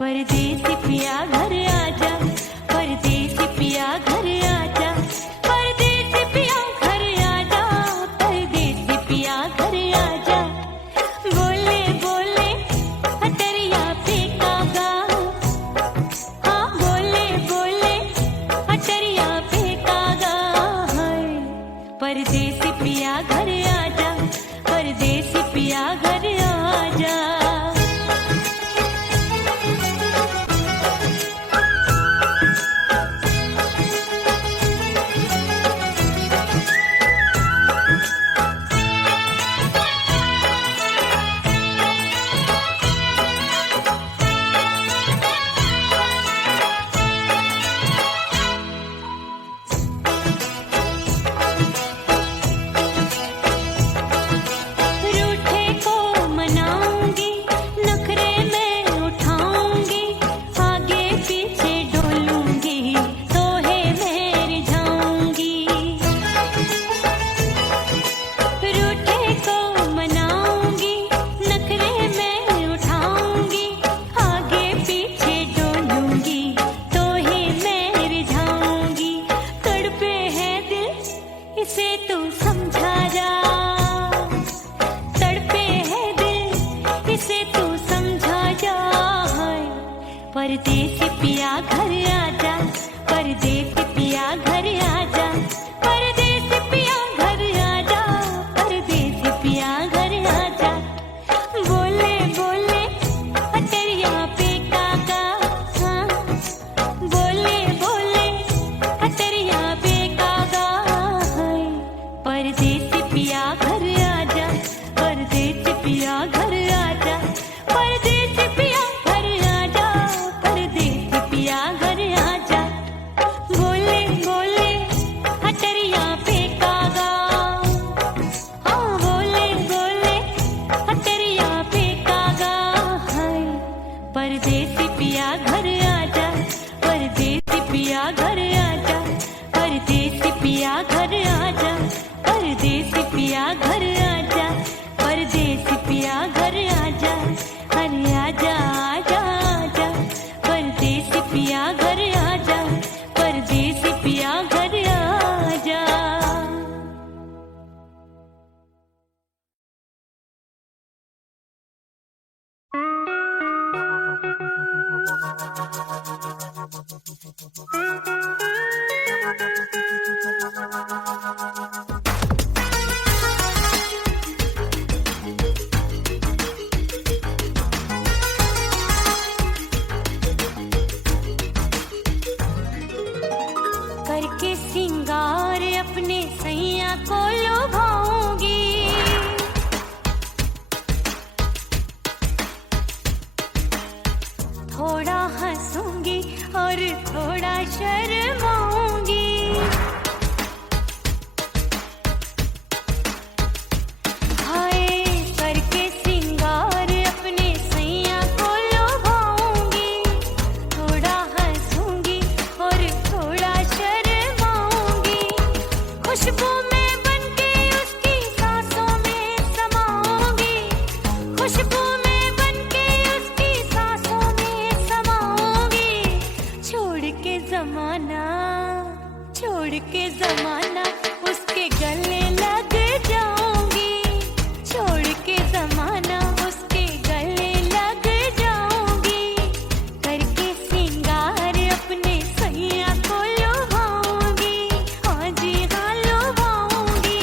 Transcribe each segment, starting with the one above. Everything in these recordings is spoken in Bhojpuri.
परदेसी पिया घर आजा, परदेसी पिया घर आजा, परदेसी पिया घर आजा, परदेसी पिया घर आजा। बोले बोले अटरिया पे काका, हाँ बोले बोले अटरिया पे काका, परदेसी पिया घर आजा, परदेसी पिया घर आजा, परदेसी पिया घर आजा, परदेसी पिया घर आजा। बोले बोले अटरिया पे कागा, हाँ बोले बोले अटरिया पे कागा, हाय परदेसी पिया घर आजा, परदेसी पिया घर आजा, परदेसी पिया घर आजा, परदेसी पिया घर आजा, परदेसी पिया घर आजा, अरे आजा आजा आजा, परदेसी पिया घर आजा, परदेसी पिया घर आजा। करके सिंगार अपने सैया को लुभाऊंगी, थोड़ा हंसूंगी और थोड़ा शर्माऊंगी। हाय करके सिंगार अपने सैया को लुभाऊंगी, थोड़ा हंसूंगी और थोड़ा शर्माऊंगी। खुशबू में बनके उसकी सांसों में समाऊंगी, खुशबू में बनके उसकी सांसों में समाऊंगी। छोड़ के जमाना, छोड़ के जमाना उसके गले लग जाऊंगी, छोड़ के जमाना उसके गले लग जाऊंगी। करके सिंगार अपने सैया को लुभाऊंगी, हाँ जी हाँ लुभाऊंगी।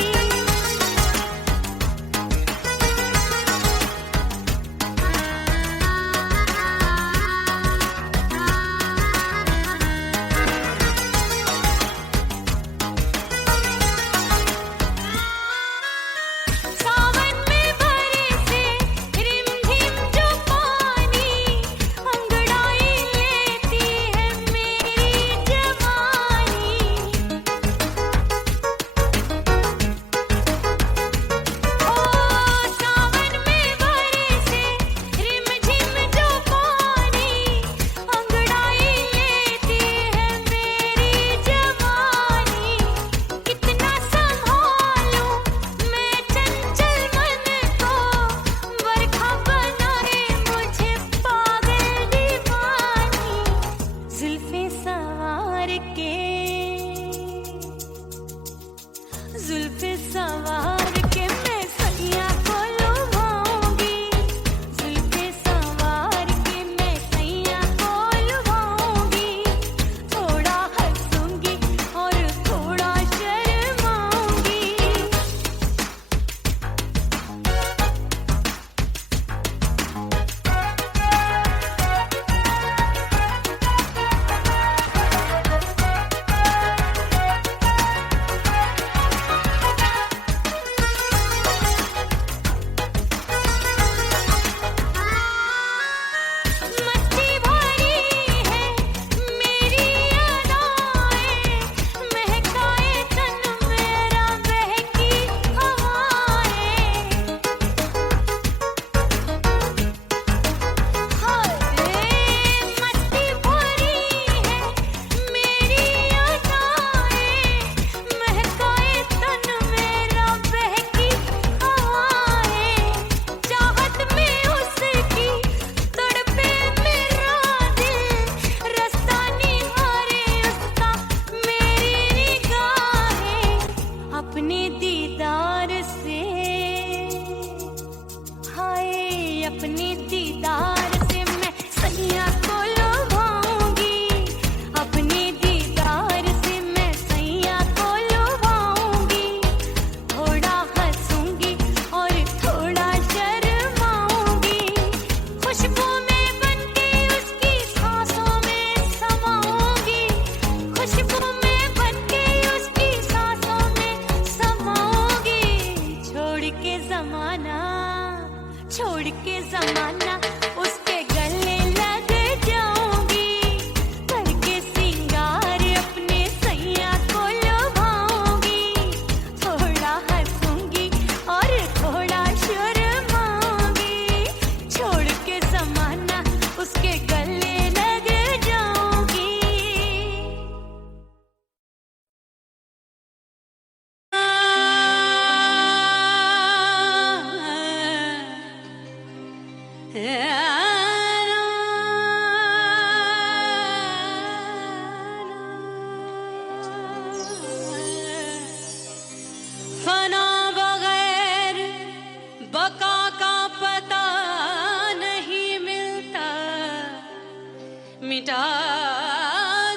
मिटा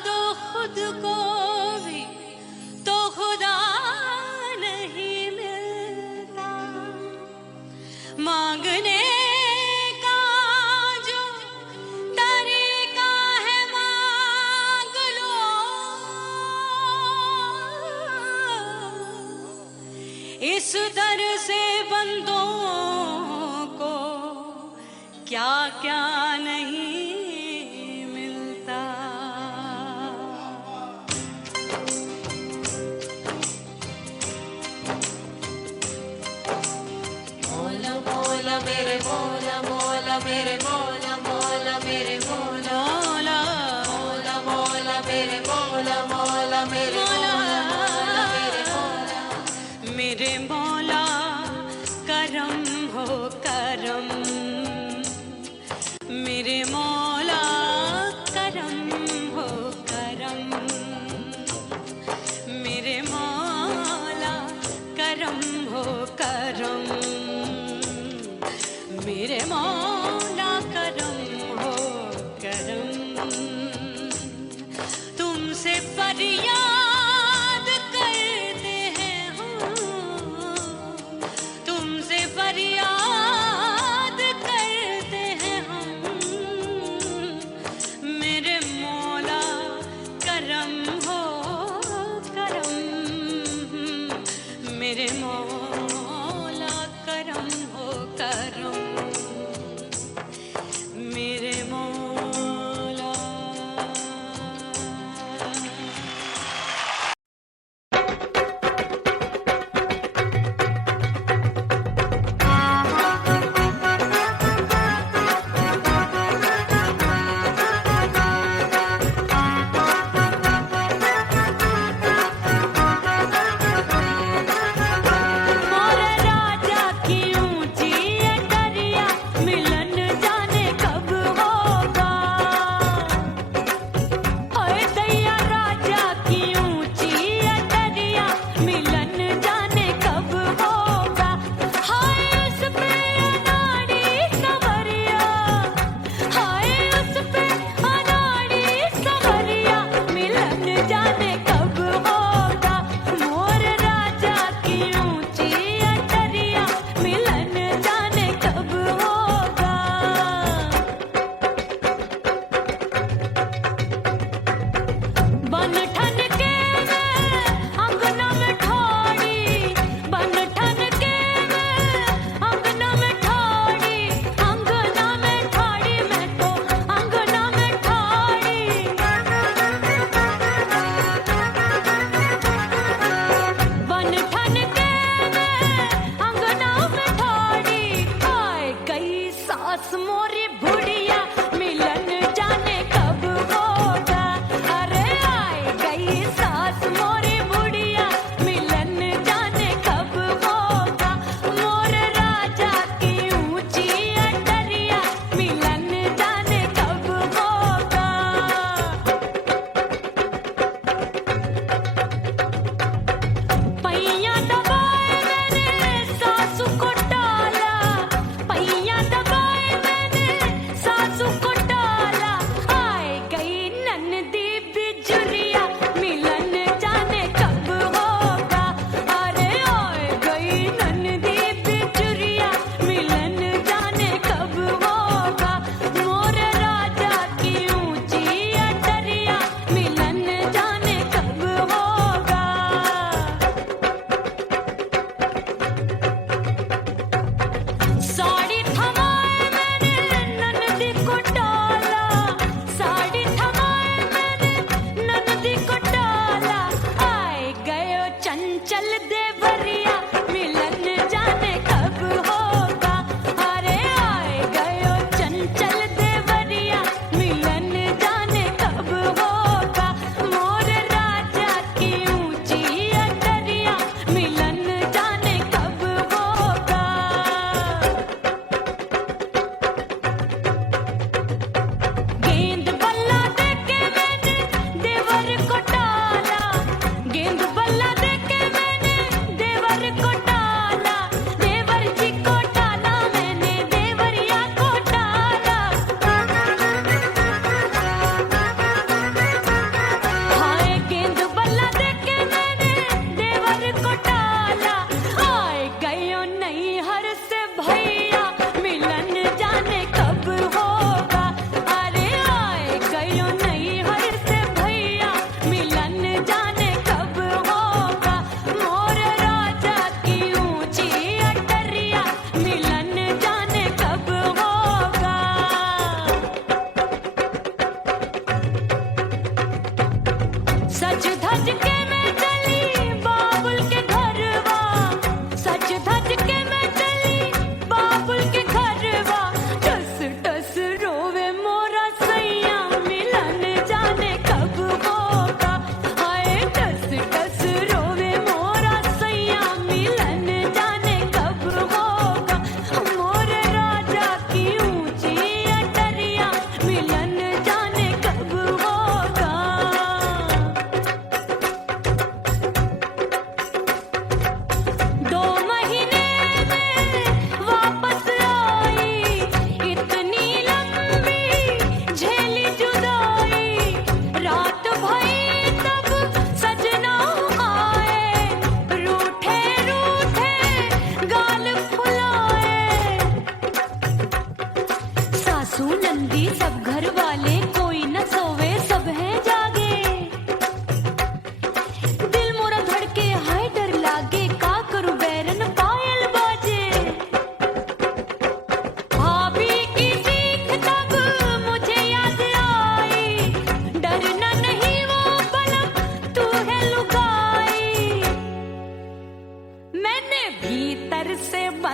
दो खुद को भी तो खुदा नहीं मिलता। मांगने का जो तरीका है मांग लो, इस दर से बंदों को क्या क्या नहीं मिलता। मौला मौला मेरे मौला मौला मेरे मौला मौला मेरे मौला मौला मौला मेरे मौला मौला मेरे मौला मेरे मौला मेरे मौला करम हो करम, मेरे मौला करम हो करम, मेरे मौला करम हो करम, मेरे मौला करम हो करम। तुमसे फरियाद करते हैं हम, तुमसे फरियाद करते हैं हम, मेरे मौला करम हो करम, मेरे मौला करम हो करम, मेरे मौला। मोरे राजा की ऊंची अटरिया मिलन जाने कब होगा। ओए दैया राजा की ऊंची अटरिया मिलन जाने कब होगा। हाय उस पे अनाड़ी सवरिया, हाय उस पे अनाड़ी सवरिया मिलन जाने कब होगा। मोर राजा की ऊंची अटरिया मिलन जाने कब होगा। बन ठन के मैं अंगना में ठाड़ी, बन ठन के मैं अंगना में ठाड़ी, अंगना में ठाड़ी मैं तो अंगना में ठाड़ी। बन ठन के मैं अंगना में ठाड़ी, आए गई सास मोरी बुढ़िया मिलन जाने कब होगा। अरे आए गई सास मोरी बुढ़िया मिलन जाने कब होगा। मोर राजा की ऊंची अटरिया मिलन जाने कब होगा। पैया दबाए मैंने सासू को टाला, पैया दबाए मैंने सासू को टाला। आए गई ननदी बिजुरिया मिलन जाने कब होगा। अरे आए गई ननदी बिजुरिया मिलन जाने कब होगा। मोर राजा की ऊंची अटरिया मिलन जाने कब होगा। साड़ी थमाए मैंने ननदी को डाला, साड़ी थमाए मैंने ननदी को डाला। आए गयो चंचल देवरिया मिलन जाने कब होगा। अरे आए गयो चंचल देवरिया मिलन जाने कब होगा। मोर राजा की ऊंची अटरिया मिलन जाने कब होगा। गेंद बल्ला देके मैंने देवर को टाला, गेंद बल्ला देके मैंने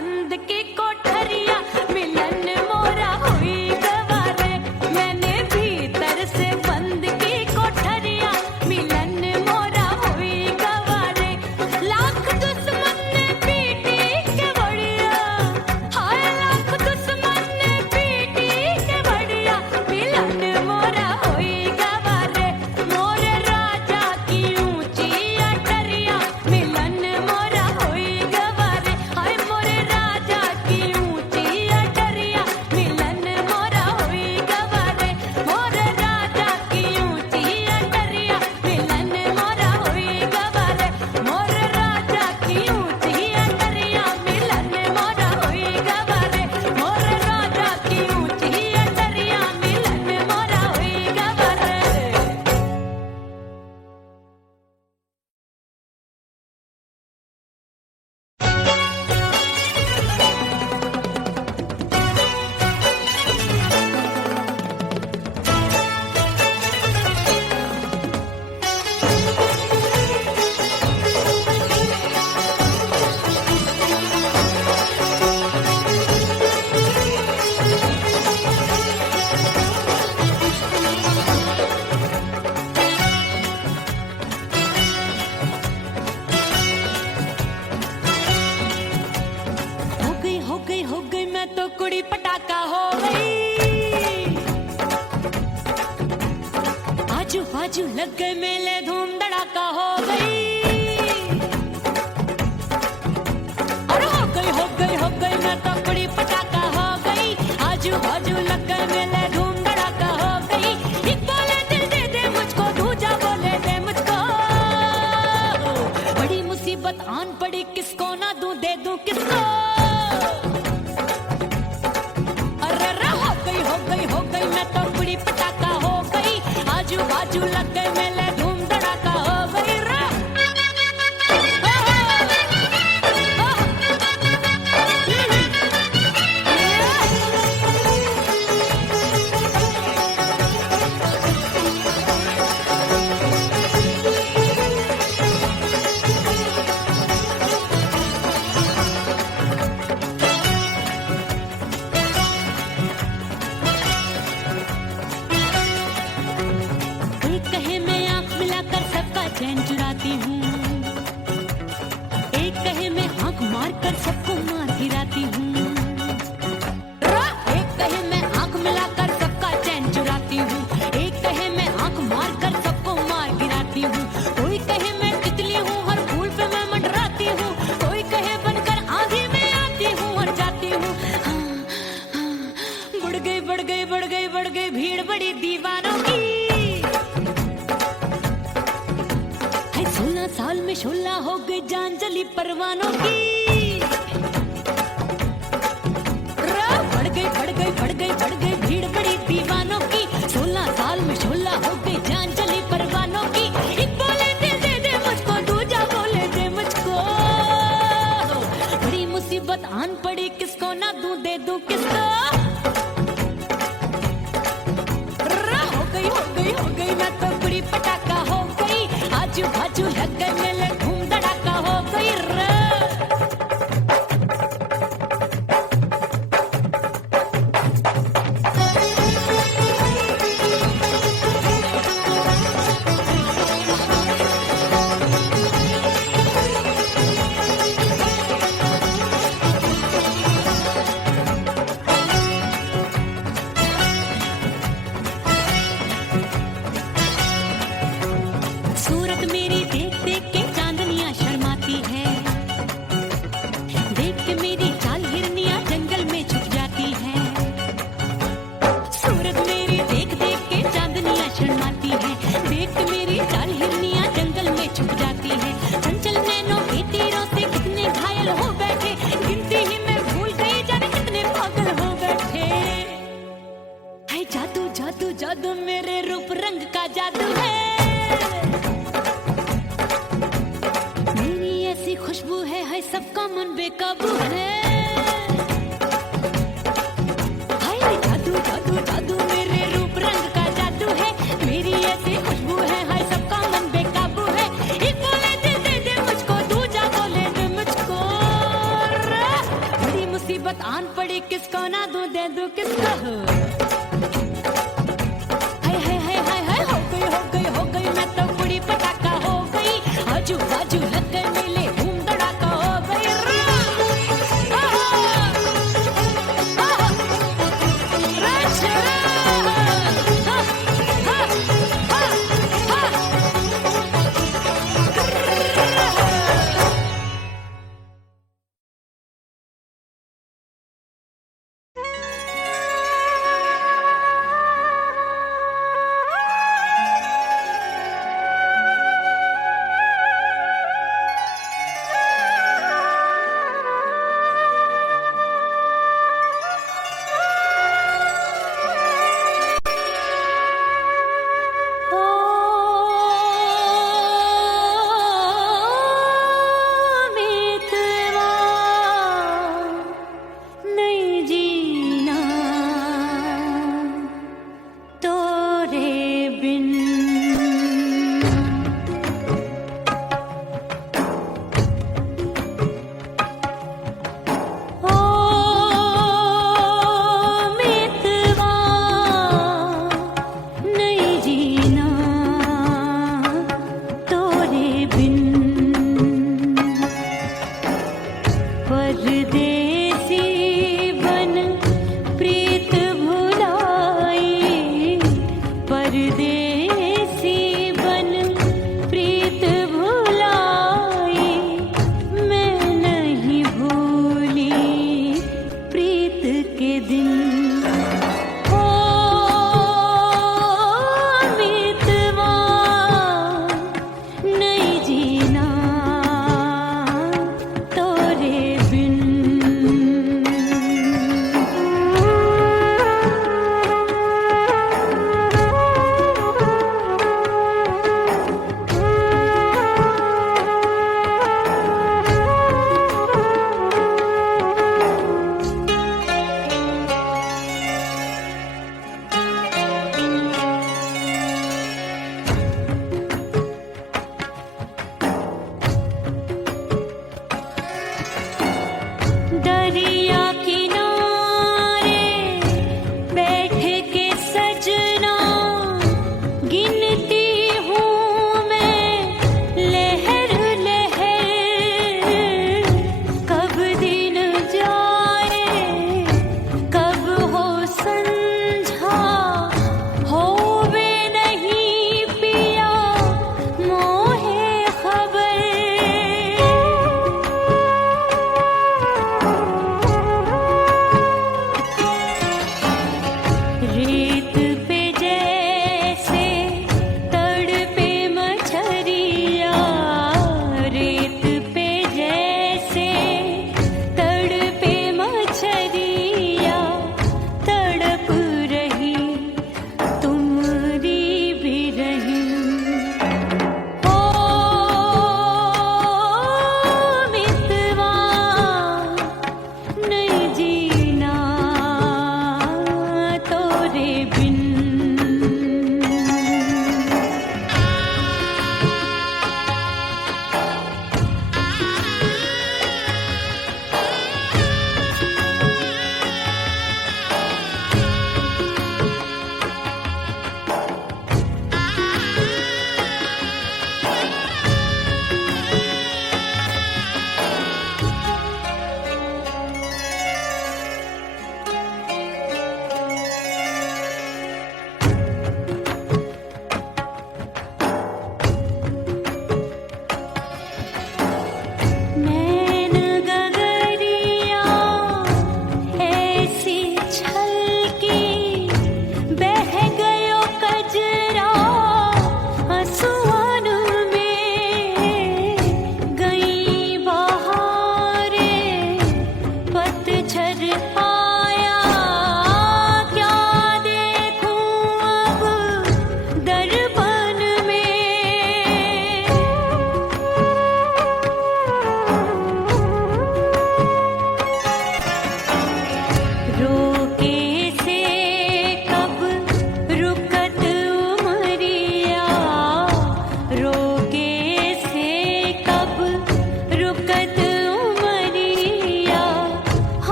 बंद की कोठरिया मिलन मोरा हुई गवारे मैंने भीतर से बंद की कोठरिया मिलन मोरा हुई गवारे लाख दुश्मन ने पीटी के बढ़िया हाय लाख दुश्मन ने पीटी के बढ़िया मिलन मोरा हुई गवारे मोरे राजा की ऊंची अटरिया मिलन मोरा हुई गवारे हाय मोरे राजा की ऊंची अटरिया मिलन मोरा हुई गवारे मोरे राजा की ऊंची अटरिया मिलन मोरा हुई गवारे मोरे राजा की ऊंची अटरिया मिलन मोरा हुई गवारे मोरे राजा की ऊंची अटरिया मिलन मोरा हुई गवारे हो गई मैं तो कुड़ी पटाखा हो गई आजू बाजू लग गए मेले धूम धड़ाका हो गई और हो गई मैं तो कुड़ी पटाखा हो गई आजू बाजू लग गए मेले धूम धड़ाका हो गई एक बोले दिल दे दे मुझको दूजा बोले दे मुझको बड़ी मुसीबत आन पड़ी किसको ना दूं दे दूं किसको हो गई मैं तो कुड़ी पटाखा हो गई आजू बाजू लग गए मेले धूम धड़ाका हो गई रा चैन चुराती हूँ एक कहे मैं आंख मार कर सबको मार गिराती हूँ एक कहे मैं आंख मिलाकर सबका चैन चुराती हूँ एक कहे मैं आंख मार कर सबको मार गिराती हूँ कोई कहे मैं तितली हूँ हर फूल पे मैं मंडराती हूँ कोई कहे बनकर आंधी में आती हूँ और जाती हूँ बढ़ गई भीड़ बड़ी दीवानों की 16 साल में शोला हो गई जान जली परवानों की बढ़ गई भीड़ बड़ी दीवानों की 16 साल में शोला हो गई जान जली परवानों की एक बोले दिल दे दे मुझको दूजा बोले दे मुझको बड़ी मुसीबत आन पड़ी किसको ना दूं दे दूं किसको हो गई मैं तो कुड़ी पटाखा हो गई आजू बाजू लग गए मेले धूम धड़ाका हो गई रे जादू मेरे रूप रंग का जादू है मेरी ऐसी खुशबू है सबका मन बेकाबू है जादू जादू जादू मेरे रूप रंग का जादू है मेरी ऐसी खुशबू है सबका मन बेकाबू है एक बोले दे दे मुझको दूजा बोले दे मुझको किसको ना दूं दे दूं किसको हाय हाय हाय हाय हाय हो गई मैं तो बड़ी पटाखा हो गई आजू बाजू लग गए मेले धूम धड़ाका हो गई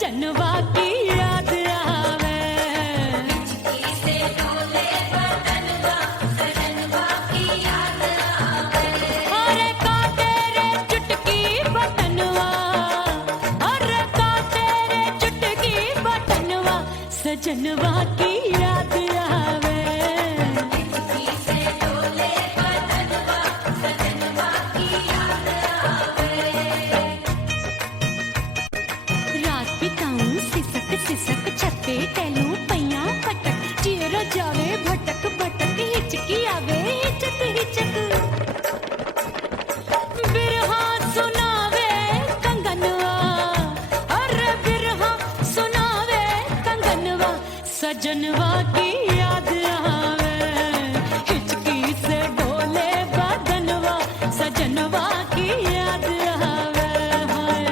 सजनवा की याद आवे। से डोले बदनवा सजनवा की याद आवे। अरे का तेरे चुटकी बटनवा, अरे का तेरे चुटकी बटनवा सजनवा की याद आवे। से डोले बदनवा सजनवा की याद आवे। रात बिताऊं सिसक सिसक छते टैलू पैया पटक चेहरा जावे भटक भटक हिचकी आवे हिचक हिचक। बिरहा सुनावे कंगनवा, अरे बिरहा सुनावे कंगनवा सजनवा की याद आवे। हिचकी से डोले बदनवा सजनवा की याद आवे। हाय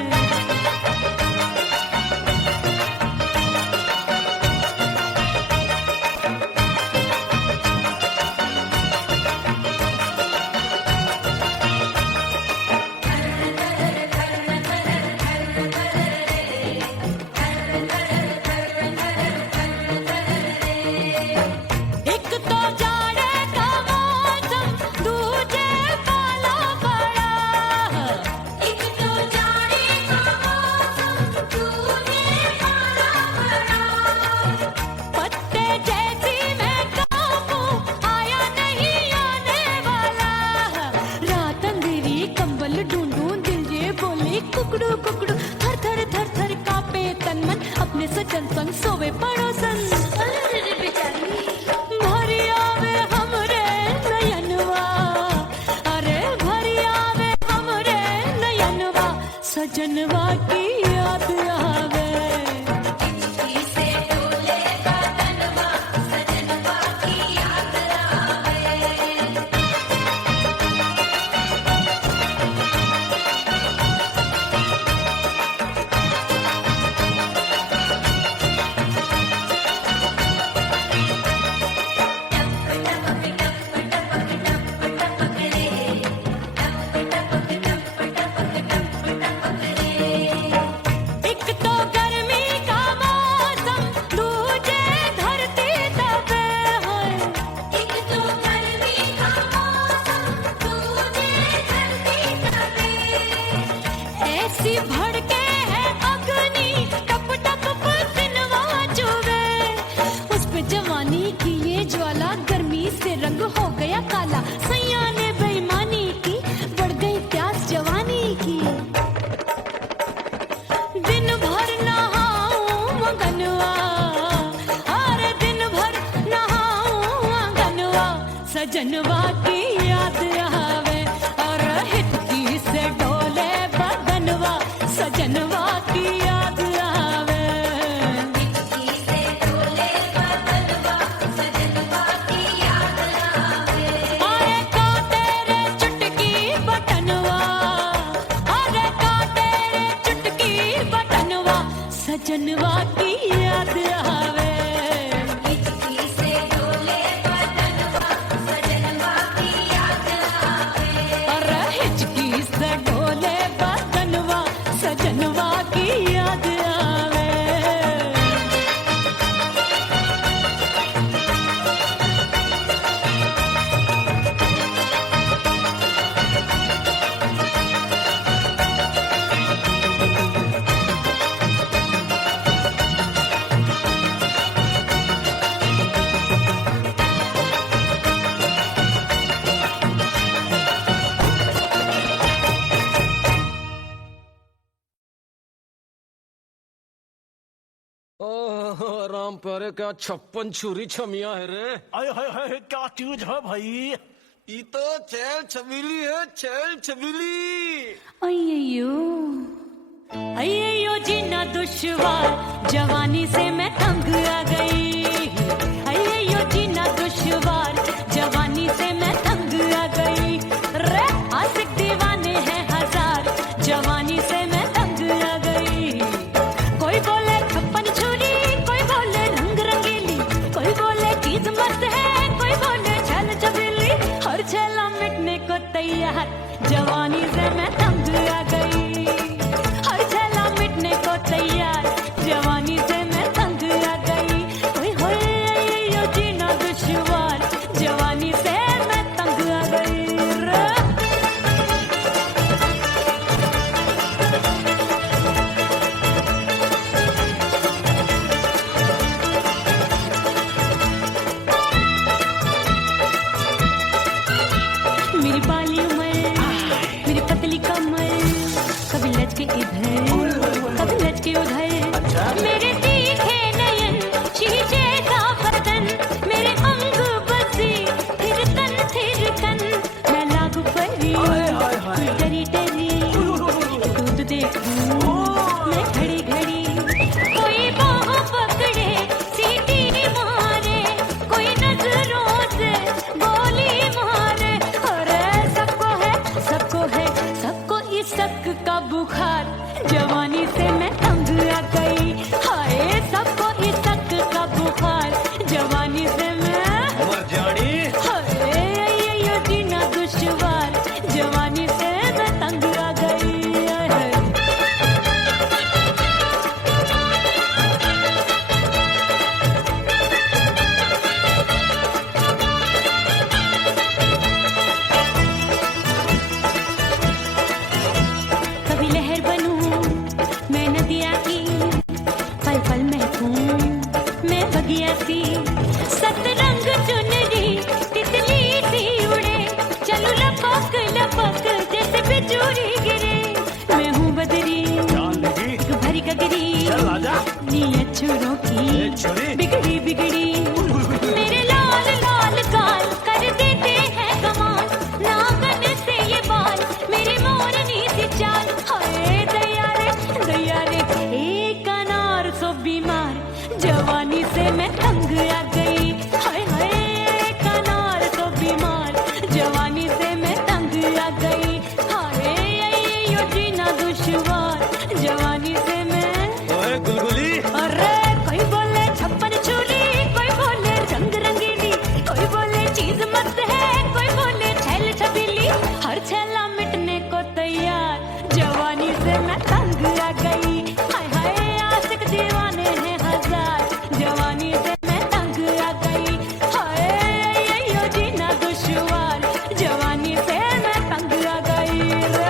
एक तो जाड़े का मौसम दूजे पाला पड़ा। एक तो जाने का मौसम तूने पाला पड़ा। पत्ते जैसी मैं कांपू आया नहीं आने वाला। रात अंधेरी कंबल ढूंढूं दिल ये बोले कुकड़ू कुकड़ू थर थर थर थर कांपे तन मन अपने सजन संग सोवे पड़ोसन। अरे बेचारी भरी आवे हमरे नयनवा, अरे भरी आवे हमरे नयनवा सजनवा की याद आवे। से डोले बदनवा सजनवा की याद आवे। एक तो गर्मी का मौसम दूजे धरती तपे होए। एक तो गर्मी का मौसम तूने धरती तपे। ऐसी भड़के है अग्नि टप टप पसीनवा चुभे। उस पे जवानी की ये ज्वाला गर्मी से रंग हो गया काला। सैया ने बेईमानी की बढ़ गई प्यास जवानी की। दिन भर नहाऊं मगनवा, अरे दिन भर नहाऊं आंगनवा सजनवा की याद आवे। और हिचकी से डोले बदनवा सजनवा की याद आवे। से डोले बदनवा सजनवा की याद आवे। अरे का तेरे चुटकी बटनवा, अरे का तेरे चुटकी बटनवा सजनवा की याद आवे। से डोले बदनवा सजनवा की याद आवे। अरे हिचकी से डोले बदनवा सजनवा की याद आवे। ओह राम प्यारे क्या 56 छुरी छमिया है रे। आय हाय हाय क्या चीज है भाई। ये तो चैल छबीली है, चैल छबीली। अय्यो अय्यो जीना दुश्वार जवानी से मैं तंग आ गई। अय्यो जीना दुश्वार जवानी से मैं तंग आ गई। रे आशिक दीवाने हैं हजार जवानी से मैं तंग आ गई। कोई बोले 56 छुरी, कोई बोले रंग रंगीली, कोई बोले चीज मस्त है, कोई बोले छल छबीली। हर छेला मिटने को तैयार जवानी से मैं तंग आ गई। हर छेला मिटने को तैयार ऐसी सतरंग चुनरी तितली सी उड़े, चलू लपक लपक जैसे बिजली गिरे। मैं हूँ बदरी जान लगी भरी गगरी, चल आजा नी अछूरों की ए छोरी बिगड़ी बिगड़ी। मेरे लाल लाल गाल कर देते हैं कमाल, नागन से ये बाल मेरे मोरनी सी चाल। हाय दया रे एक अनार सो बीमार, जवानी से मैं तंग आ गई। हाय हाय एक अनार सो बीमार, जवानी से मैं तंग आ गई। हाय यो जीना दुश्वार, जवानी से मैं। ओए गुलगुली, अरे कोई बोले छप्पन छुरी, कोई बोले रंग रंगीली, कोई बोले चीज मस्त है, कोई बोले छैल छबीली। हर छैला मिटने को तैयार, जवानी से मैं तंग आ गई। हाय हाय आशिक दीवाने हैं हजार, जवानी से मैं तंग आ गई। हाय यो जीना दुश्वार, जवानी से मैं तंग आ गई रे।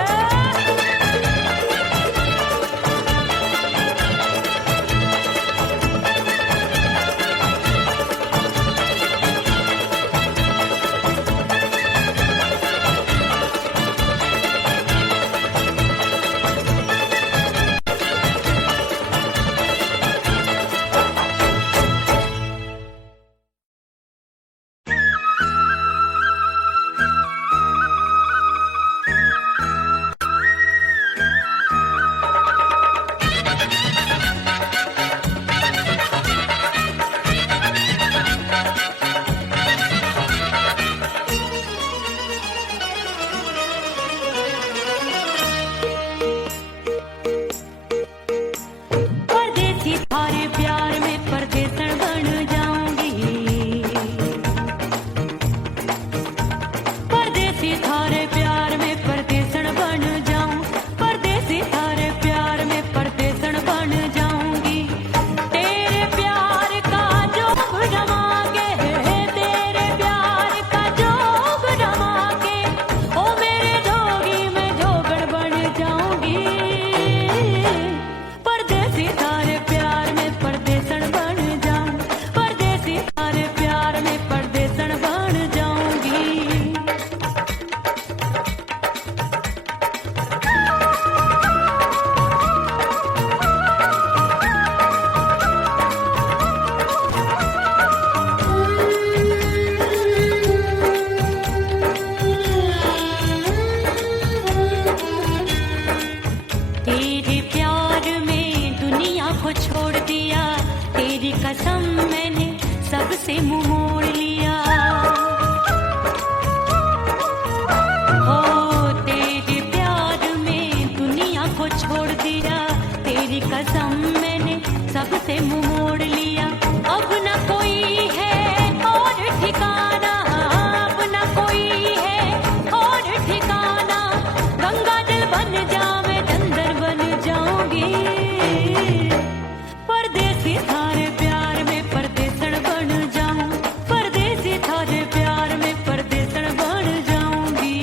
परदेसी थारे प्यार में परदेसन बन जाऊंगी। परदेसी थारे प्यार में परदेसन बन जाऊं, परदेसी थारे प्यार में परदेसन बन जाऊंगी। तेरे प्यार का जोग जमा के, तेरे प्यार का जोग जमा के, ओ मेरे जोगी में जोगड़ बन जाऊंगी। परदेसी थारे प्यार में परदेसन बन जाऊं, परदेसी थारे प्यार में परदेसन बन जाऊंगी। तेरे प्यार में दुनिया को छोड़ दिया, तेरी कसम मैंने सबसे मुंह मोड़ लिया। हो तेरे प्यार में दुनिया को छोड़ दिया, तेरी कसम मैंने सबसे मुंह मोड़ लिया। अब न कोई है और ठिकाना, अब न कोई है और ठिकाना। गंगा जल बन जावे चंदन बन जाऊंगी। परदेसी थारे प्यार में परदेसन बन जाऊं, परदेसी थारे प्यार में परदेसन बन जाऊंगी।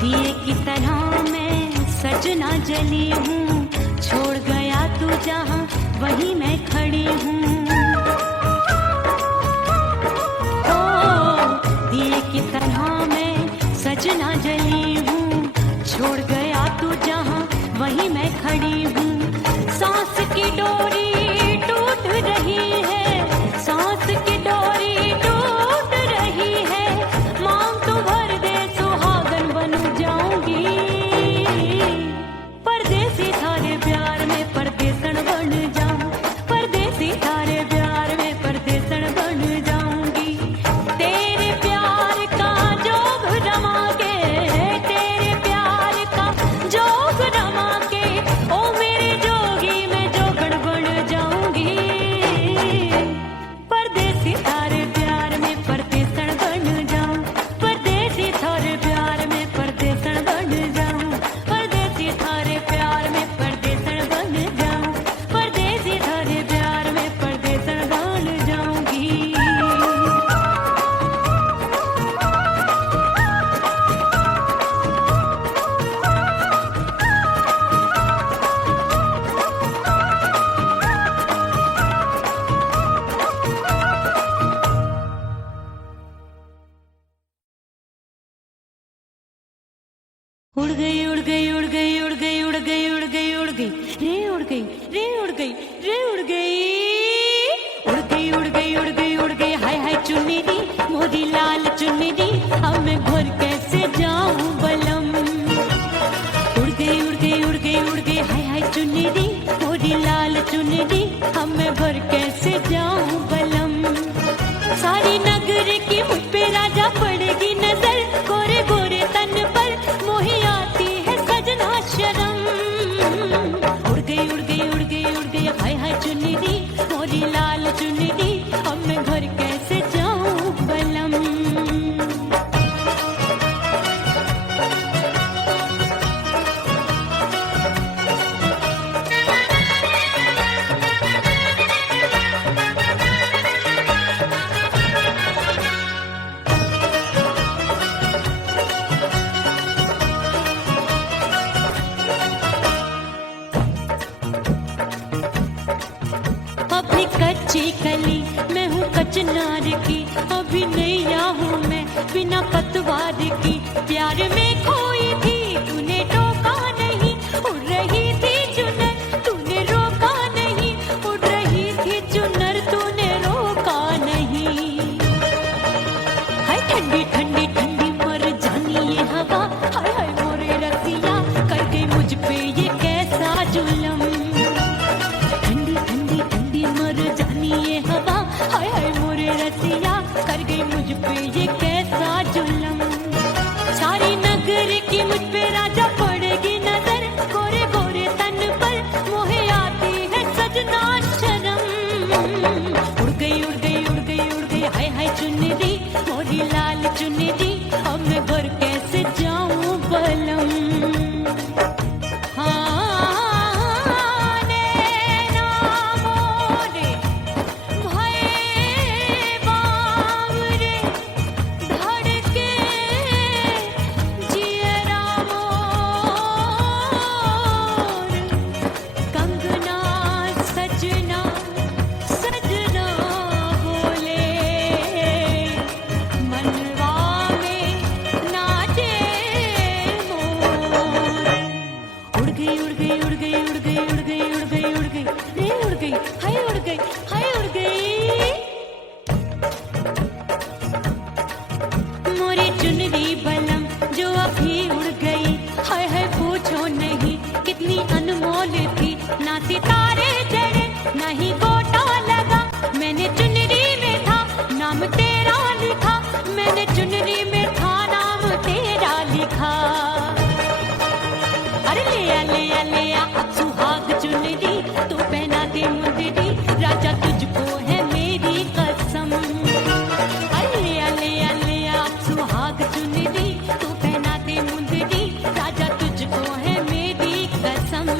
दिए की तरह मैं सजना जली हूँ, छोड़ गया तू जहाँ वहीं मैं खड़ी हूँ। ओ दिए की तरह मैं सजना जली हूँ, छोड़ गया तू जहाँ वहीं मैं खड़ी हूँ। सांस की डोरी टूट रही है, सांस की डोरी टूट रही है। मांग तू भर दे सुहागन बन जाऊंगी। परदेसी थारे प्यार में परदेसन बन जाऊं, परदेसी थारे प्यार में परदेसन बन जाऊंगी। तेरे प्यार का जोग जमा के, तेरे प्यार का जोग जमा के, ओ मेरे जोगी में जोगड़ बन उड़ गई उड़ गई उड़ गई उड़ गई उड़ गई उड़ गई उड़ गई रे उड़ गई रे उड़ गई रे उड़ गई उड़ गई उड़ गई उड़ गई उड़ गई हाय हाय चुन्नी दी मोरी लाल चुन्नी दी अब मैं घर कैसे जाऊं बलम उड़ गई उड़ गई उड़ गई उड़ गई हाय हाय चुन्नी दी मोरी लाल चुन्नी दी अब मैं घर कैसे जाऊं बलम सारी नगर की मुझ पे राजा पड़ेगी नजर गोरे गोरे तन पर मोही आती है सजना शर्म उड़ गई उड़ गई उड़ गई उड़ गई हाय हाय चुन्नी दी मोरी लाल चुन्नी दी अब मैं घर कैसे जाऊं बलम अभी कच्ची कली मैं हूँ कचनार की अभी नैया हूँ मैं बिना पतवार की प्यार में खोई थी तूने टोका नहीं उड़ रही थी चुनर तूने रोका नहीं उड़ रही थी चुनर तूने रोका नहीं हाय ठंडी ठंडी ठंडी मर जानी ये हवा हाय हाय मोरे रसिया कर गई मुझ पे ये कैसा जुलम ठंडी ठंडी ठंडी मर जानी ये हवा हाय हाय मोरे रसिया कर गई मुझ पे ये कैसा जुलम सारी नगर की मुझ पे राजा पड़ेगी नजर गोरे गोरे तन पर मोहे आती है सजना शर्म उड़ गई उड़ गई उड़ गई उड़ गई हाय हाय चुन्नी दी मोरी लाल चुन्नी दी अब मैं घर कैसे जाऊं बलम चुनरी बलम जो अभी उड़ गई हाय हाय पूछो नहीं कितनी अनमोल थी ना सितारे चढ़े ना ही गोटा लगा मैंने चुनरी में था नाम तेरा लिखा मैंने चुनरी में था नाम तेरा लिखा अरे ले आ अब सुहाग चुनरी तू पहना दे मुंदरी राजा तुझको है मेरी कसम अरे ले आ अब सुहाग चुनरी तू पहना दे मुंदरी राजा तुझको है मेरी कसम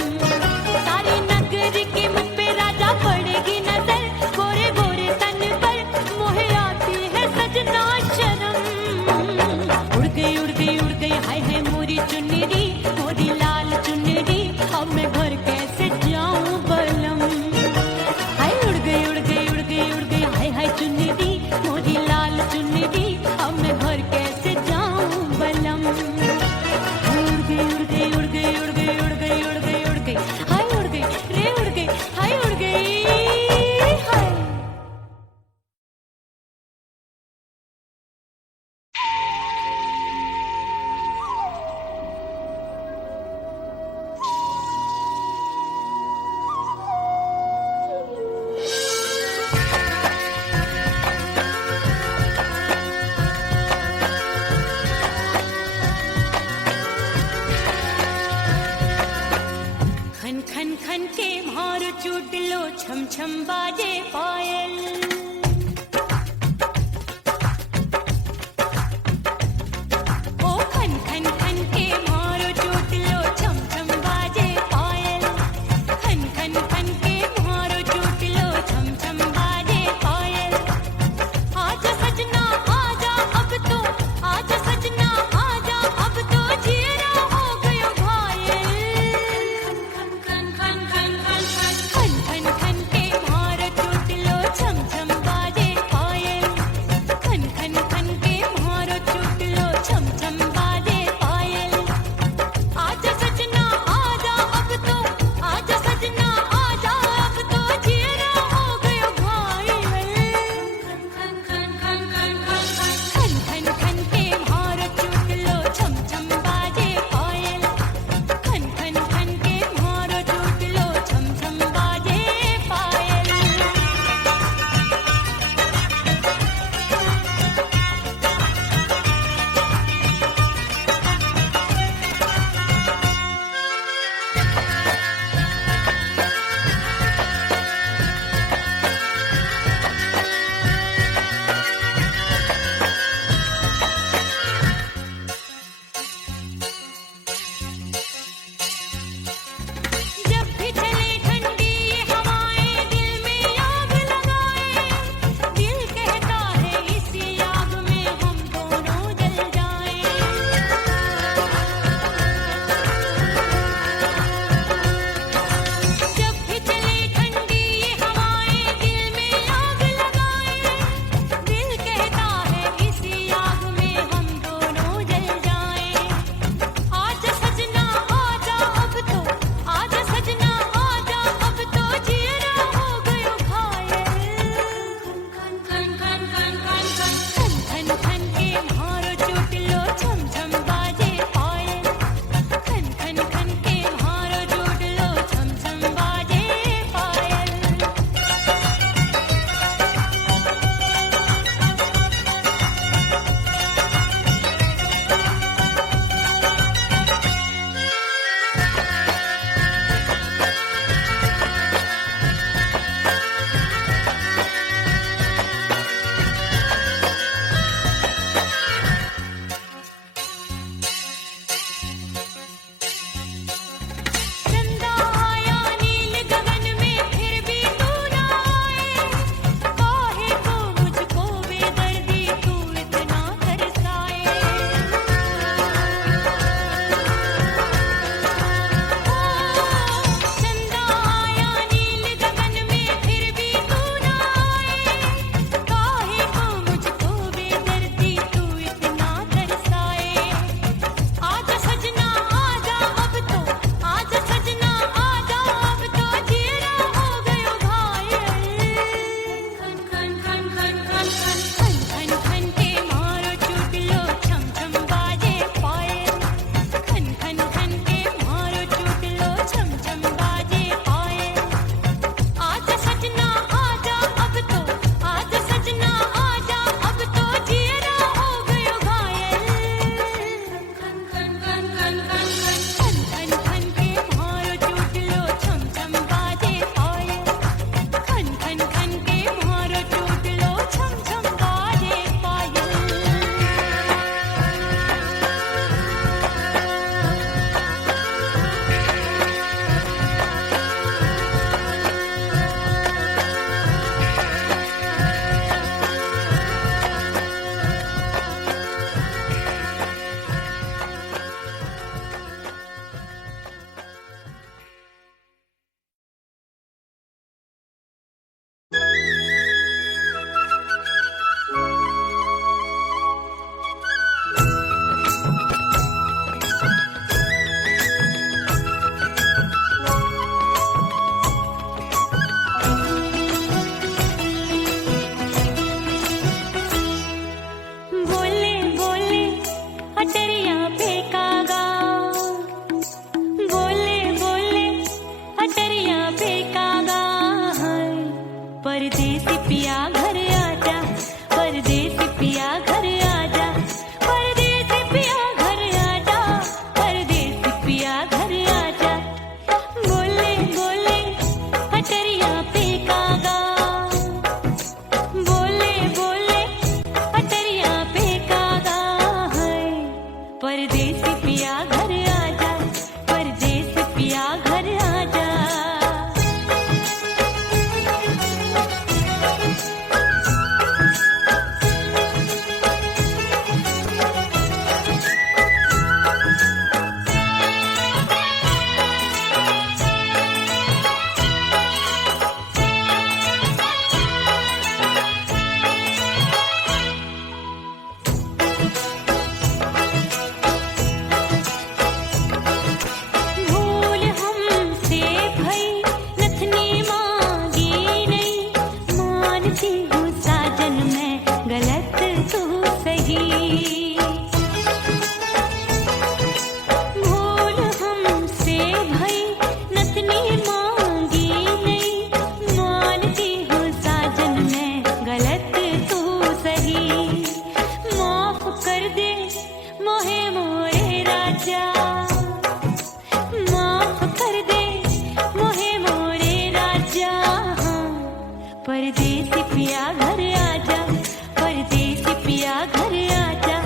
सारी नगर की मुझ पे राजा पड़ेगी नजर गोरे गोरे तन पर मोहे आती है सजना शर्म उड़ गई उड़ गई उड़ गई हाय हाय मोरी चुनरी मोरी लाल चुनरी अब मैं घर कैसे जाऊं बलम हाय उड़ गई उड़ गई उड़ गई उड़ गई हाय हाय चुनरी मोरी लाल चुनरी अब मैं घर कैसे जाऊं बलम उड़ गई उड़ गई उड़ गई उड़ गई उड़ गई उड़ गई उड़ गई हाय उड़ गई रे उड़ गई हाय उड़ गई हाय परदेसी पिया घर आजा, परदेसी पिया घर आजा, परदेसी पिया घर आजा, परदेसी पिया घर आजा। बोले बोले अटरिया पे कागा, बोले बोले अटरिया पे कागा है। परदेसी पिया घर आजा, परदेसी पिया घर आजा। भूल हमसे भई नथनी मांगी नहीं, मानती हूँ साजन मैं गलत तू सही। भूल हमसे भई नथनी मांगी नहीं, मानती हूँ साजन मैं गलत तू सही। माफ कर दे मोहे मोरे राजा, माफ कर दे मोहे मोरे राजा। परदेसी पिया घर आजा, परदेसी पिया घर आजा,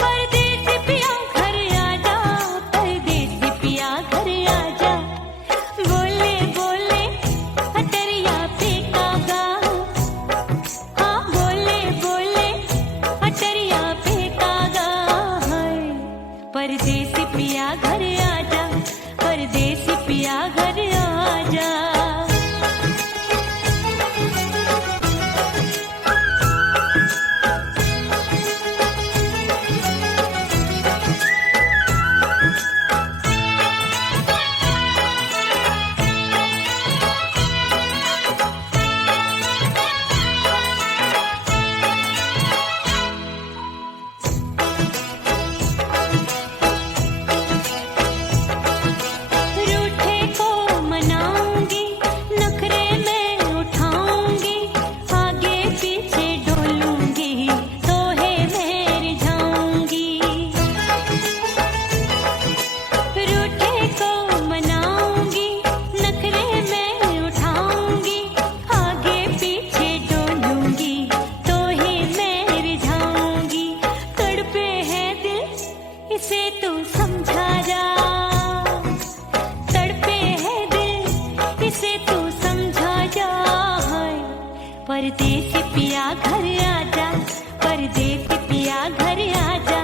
परदेसी पिया घर आजा, परदेसी पिया घर आजा। बोले बोले अटरिया पे कागा, हाँ बोले बोले अटरिया पे कागा है। परदेसी पिया घर आजा, परदेसी पिया घर आजा। रूठे को मनाऊंगी, नखरे में उठाऊंगी, आगे पीछे डोलूंगी, तोहे में रिझाऊंगी। रूठे को मनाऊंगी, नखरे में उठाऊंगी, आगे पीछे डोलूंगी, तोहे में रिझाऊंगी। तड़पे है दिल इसे तू समझा जा, तड़पे है दिल इसे तू समझा जा। परदेसी पिया घर आजा, परदेसी पिया घर आजा,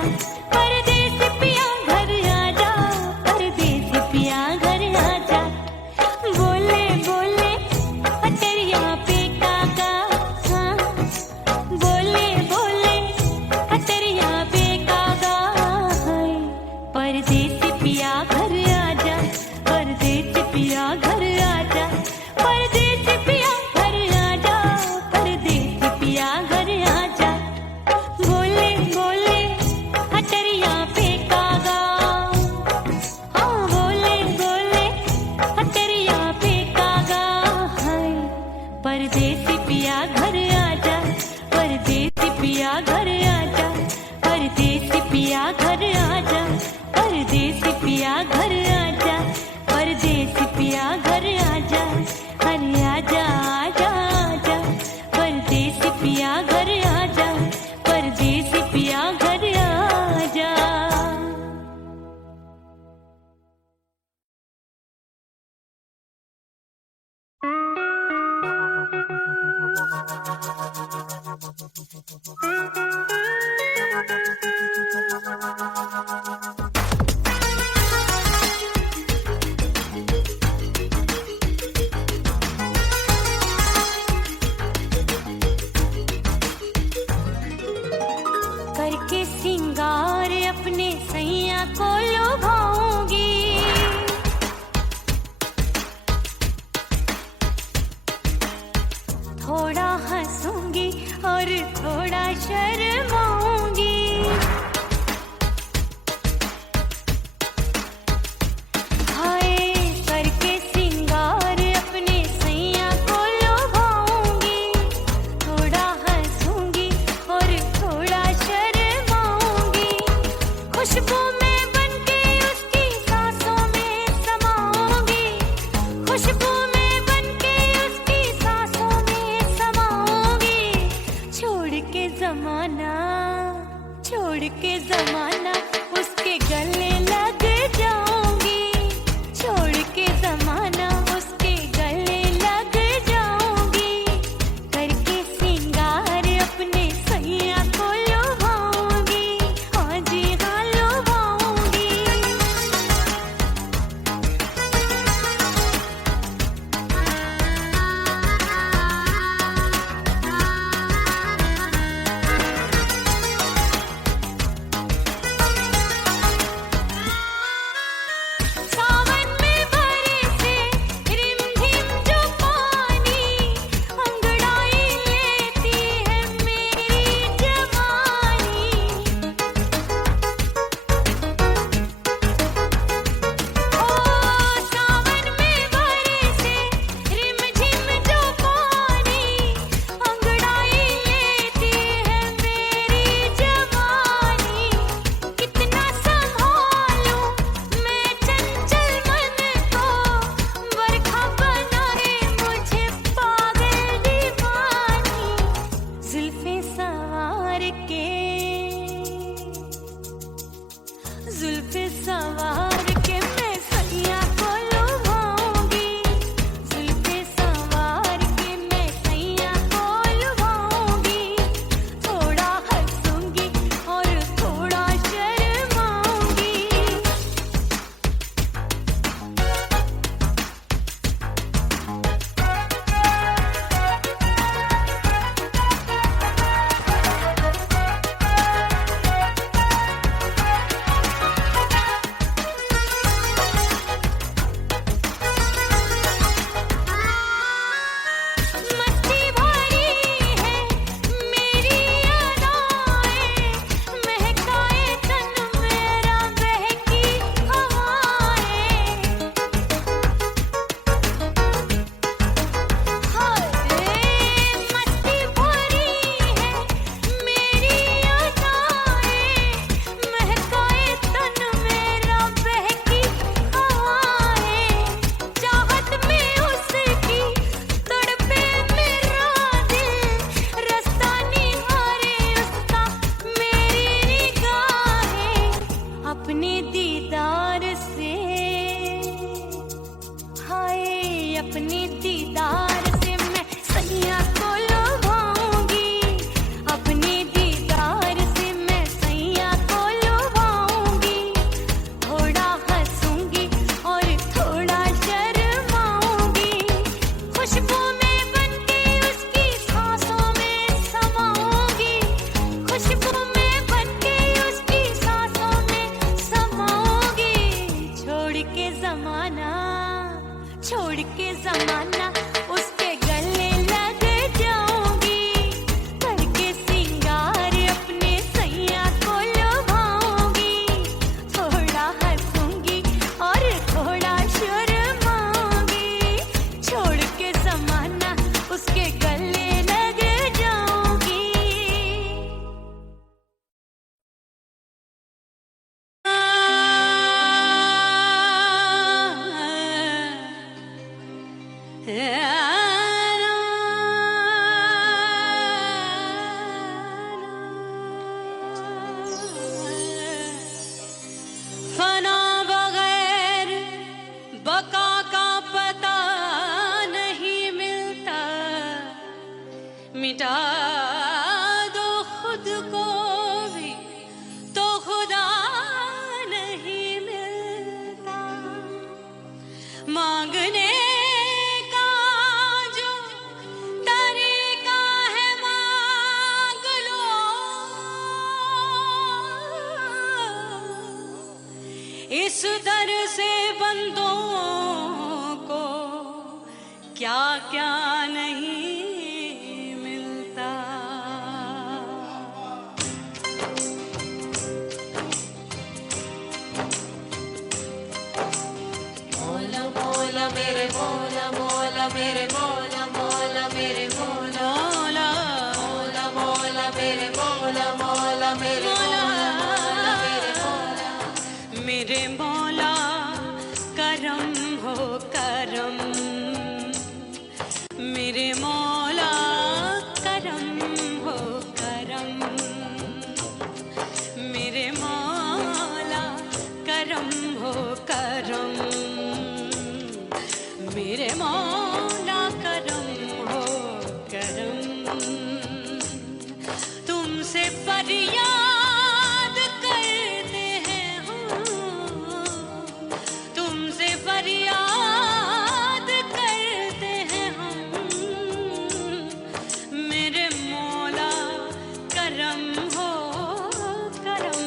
परदेसी पिया घर आजा, परदेसी पिया घर आजा। बोले बोले अटरिया पे कागा, हाँ बोले बोले अटरिया पे कागा है। परदेसी पिया घर आजा, परदेसी पिया घर आजा, परदेसी पिया घर आजा, परदेसी पिया घर आजा। बोले बोले अटरिया पे कागा, हाँ बोले बोले अटरिया पे कागा है। परदेसी पिया घर आजा, परदेसी पिया घर आजा, परदेसी पिया घर आजा, परदेसी पिया घर आजा, परदेसी पिया घर आजा। अरे आजा आजा आजा, परदेसी पिया घर आजा, परदेसी पिया घर आजा। करके सिंगार अपने सैया को लुभाऊंगी, थोड़ा हंसूंगी और थोड़ा शर्माऊंगी। छोड़ के जमाना उसके गले लग जाऊंगी, करके सिंगार अपने सैया को लुभाऊंगी, थोड़ा हंसूंगी और थोड़ा शर्माऊंगी, छोड़ के जमाना उसके गले लग जाऊंगी। फना बगैर बका का पता नहीं मिलता, मिटा दो खुद को भी तो खुदा नहीं मिलता, मांगने का जो तरीका है मांग लो, इस दर से बंदों को क्या क्या नहीं मिलता। मौला मौला मेरे मौला मौला मेरे मौला मौला मेरे मौला मौला मौला मेरे मौला मौला मेरे मौला मौला मेरे मौला। मेरे मौला करम हो करम, मेरे मौला करम हो करम, मेरे मौला करम हो करम, मेरे मौला करम हो करम। तुमसे फरियाद करते हैं हम, तुमसे फरियाद करते हैं हम, मेरे मौला करम हो करम,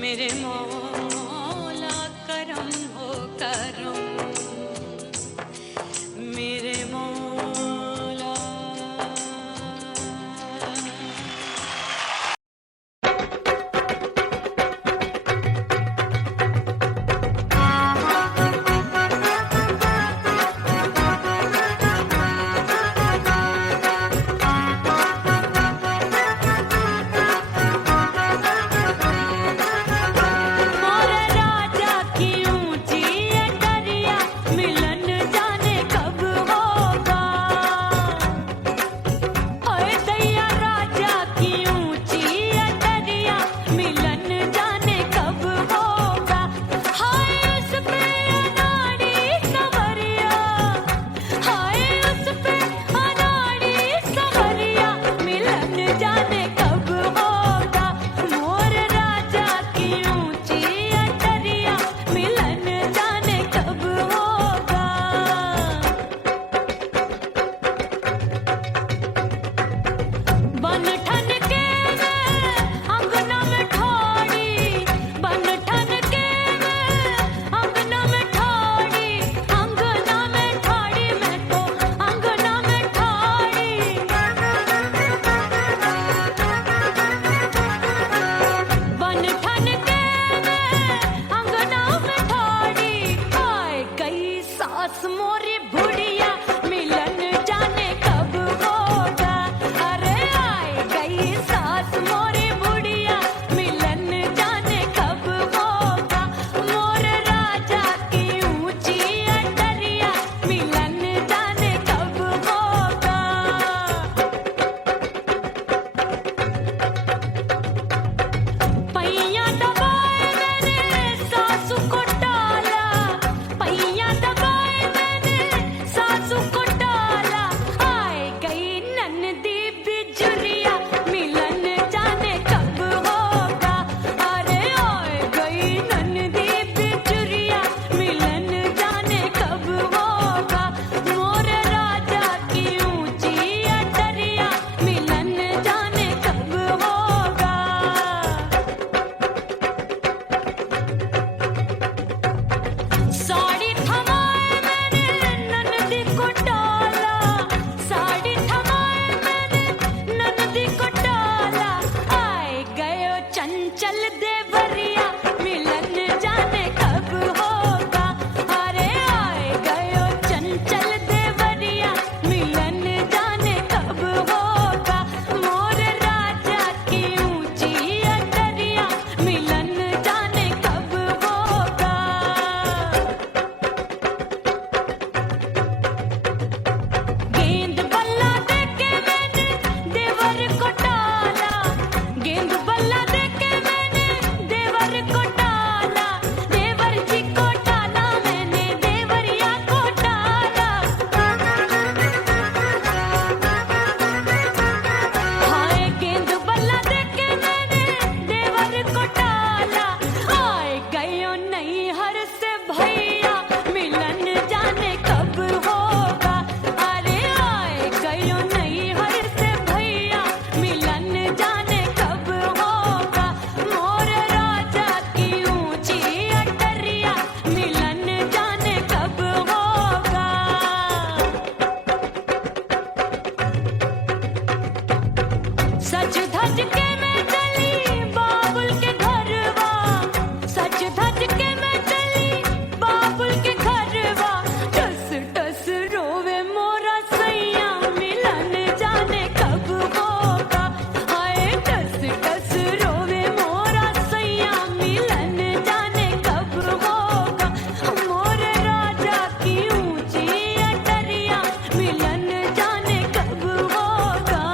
मेरे मौला करम हो करम। गयो नहीं हर से भैया मिलन जाने कब होगा। अरे आए गयो नहीं हर से भैया मिलन जाने कब होगा। मोर राजा की ऊंची अटरिया मिलन जाने कब होगा। सज धज के मैं चली बाबुल के घरवा, सज धज के मैं चली बाबुल के घरवा। टस टस रोवे मोरा सैया मिलन जाने कब होगा। हाय टस टस रोवे मोरा सैया मिलन जाने कब होगा। मोर राजा की ऊंची अटरिया मिलन जाने कब होगा।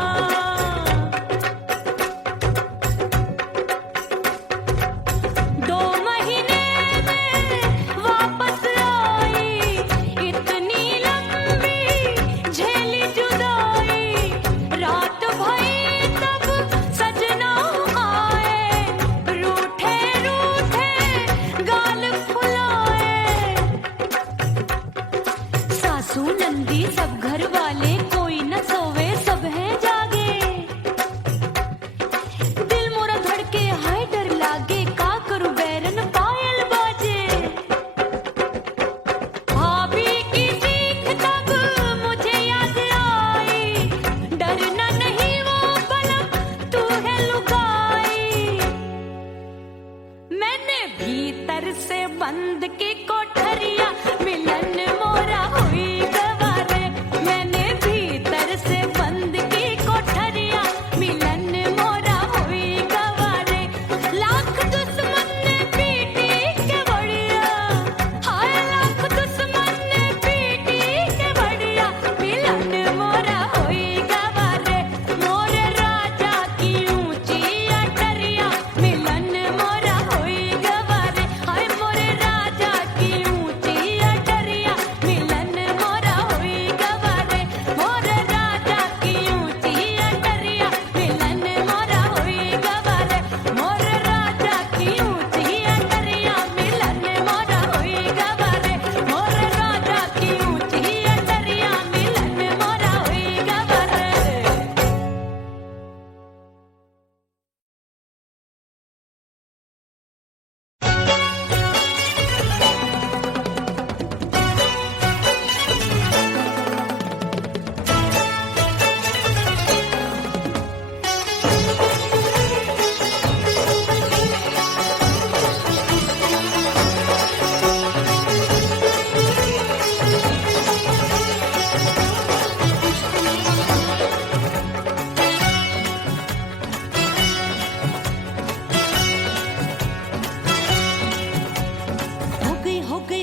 2 महीने में वापस आई इतनी लंबी झेली जुदाई। रात भई तब सजना आए रूठे रूठे गाल फुलाए। सासू नंदी सब घर वाले कोई न सोवे सब है जागे। दिल मोरा धड़के हाय डर लागे का करूं बैरन पायल बाजे। भाभी की सीख तब मुझे याद आई डरना नहीं वो बलम तू है लुगाई। मैंने भीतर से बंद की कोठरिया मिलन मोरा हुई गवारे। मैंने भीतर से बंद की कोठरिया मिलन मोरा हुई गवारे। लाख दुश्मन ने पीटी के बढ़िया, हाय लाख दुश्मन ने पीटी के बढ़िया मिलन मोरा हुई गवारे। मोर राजा की ऊंची अटरिया मिलन मोरा हुई गवारे। हाय मोर राजा की ऊंची अटरिया मिलन मोरा हुई गवारे। मोर राजा की ऊंची अटरिया मिलन मोरा हुई गवारे। मोर राजा की ऊंची अटरिया मिलन मोरा हुई गवारे। मोर राजा की ऊंची अटरिया मिलन मोरा हुई गवारे।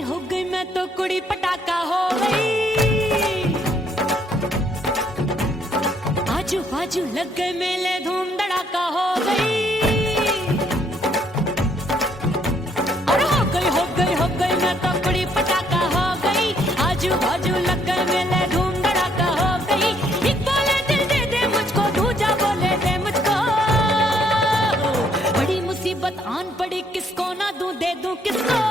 हो गई मैं तो कुड़ी पटाखा हो गई। आजू बाजू लग गए मेले धूम धड़ाका हो गई। अरे हो गई मैं तो कुड़ी पटाखा हो गई। आजू बाजू लग गए मेले धूम धड़ाका हो गई। एक बोले दिल दे दे मुझको, दूजा बोले दे मुझको। बड़ी मुसीबत आन पड़ी किसको ना दूं दे दूं किसको।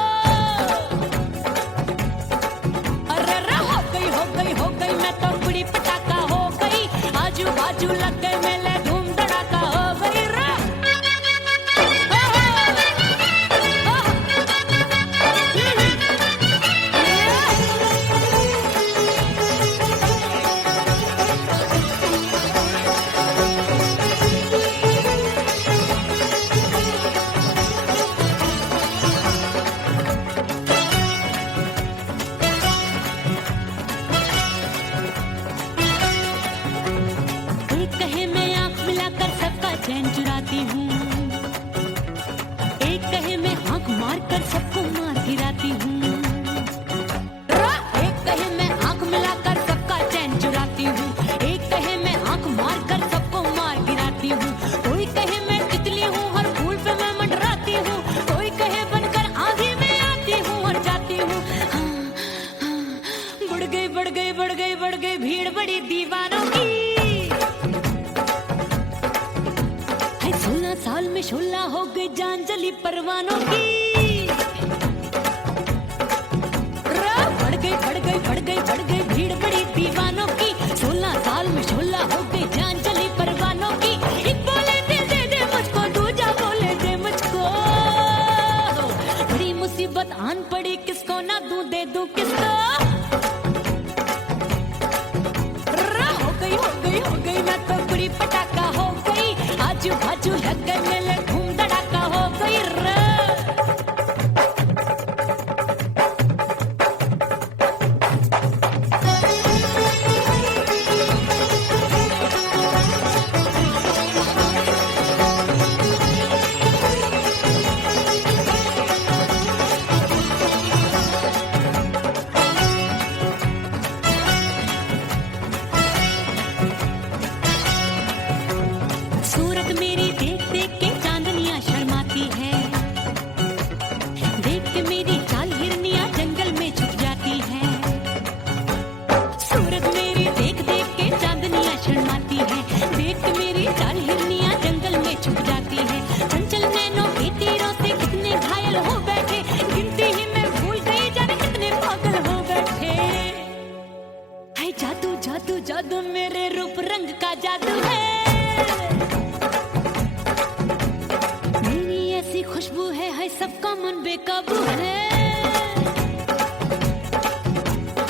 हो गई मैं तो कुड़ी पटाखा हो गई। आजू बाजू लग गए मेले धूम धड़ाका हो गई। कहे मैं मुसीबत आन पड़ी किसको ना दूं दे दूं किसको। हो गई मैं तो कुड़ी पटाखा हो गई, आजू बाजू लग गए मेले धूम धड़ाका हो गई रे। सूरत मेरी देख देख के चांदनियां शर्माती है, देख के मेरी चाल हिरनियां जंगल में छुप जाती है। सूरत मेरी देख देख के चांदनियां शर्माती है, देख के मेरी चाल हिरनियां जंगल में छुप जाती है। चंचल नैनों के तीरों से कितने घायल हो बैठे, गिनती ही मैं भूल गई जाने कितने पागल हो बैठे। है जादू जादू जादू मेरे रूप रंग का जादू है, खुशबू है सबका मन बेकाबू है।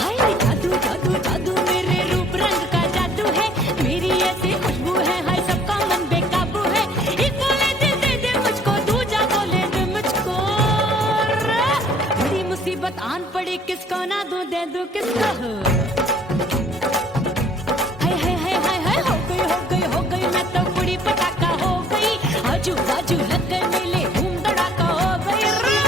हाय जादू जादू जादू मेरे रूप रंग का जादू है, मेरी ऐसी खुशबू है हाय सबका मन बेकाबू है। एक बोले दे दे मुझको, दूजा बोले दे मुझको, बड़ी मुसीबत आन पड़ी किसको ना दूं दे दूं किसको। हाय हो गई मैं तो कुड़ी पटाखा हो गई, आजू बाजू लग गए मेले धूम धड़ाका हो गई रे।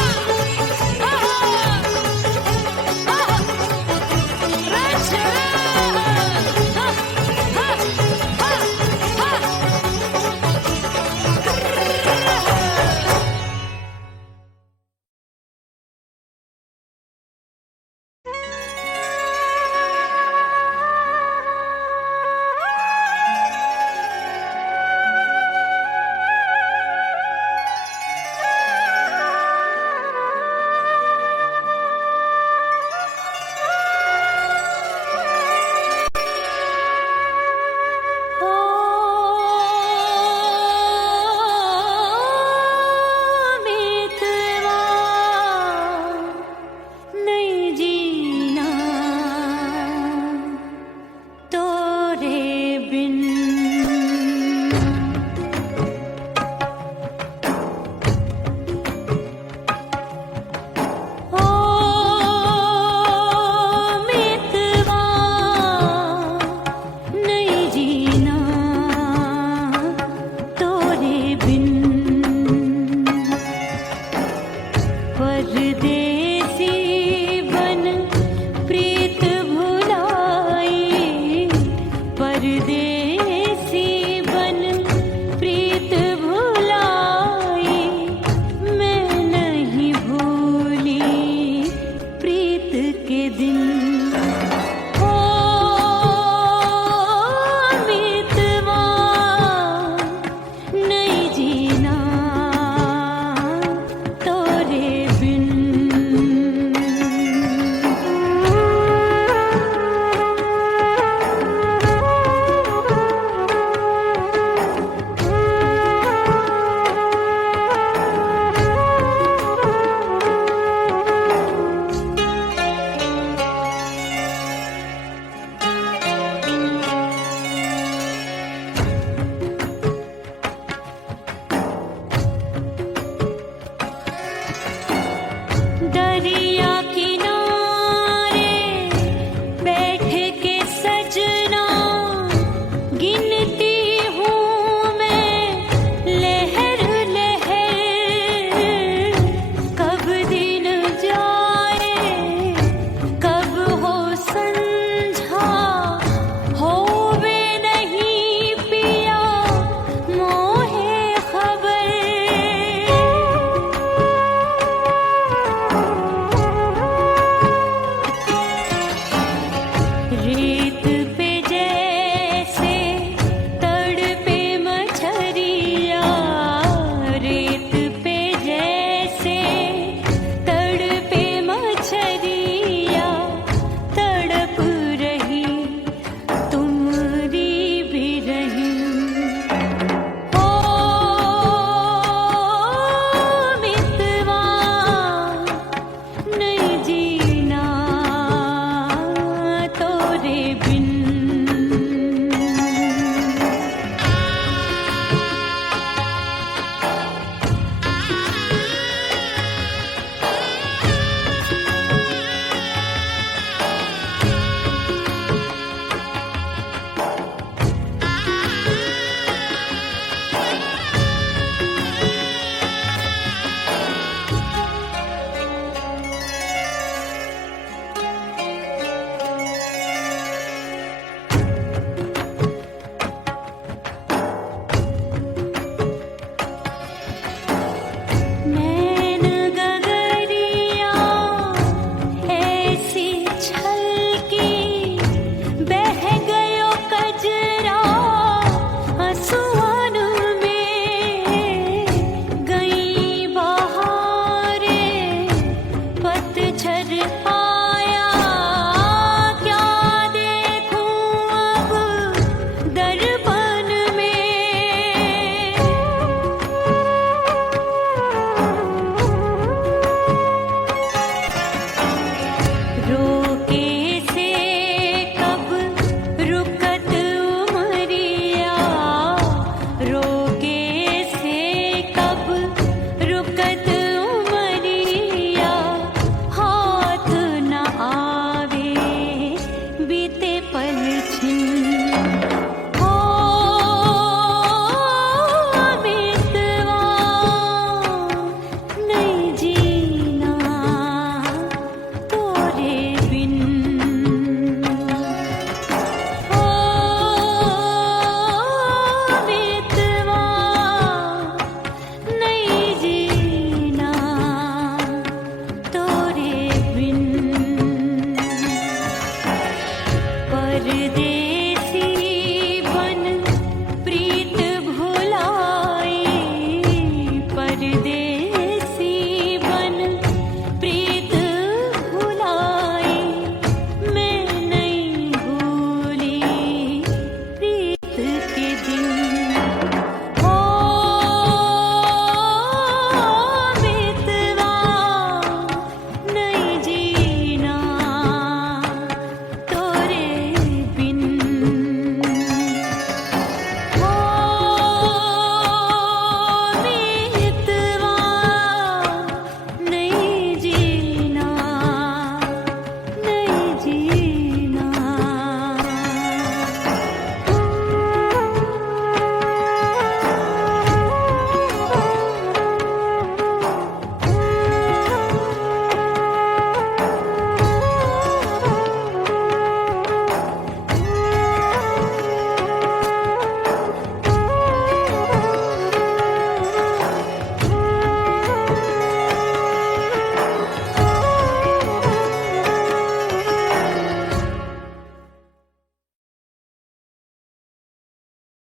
नजर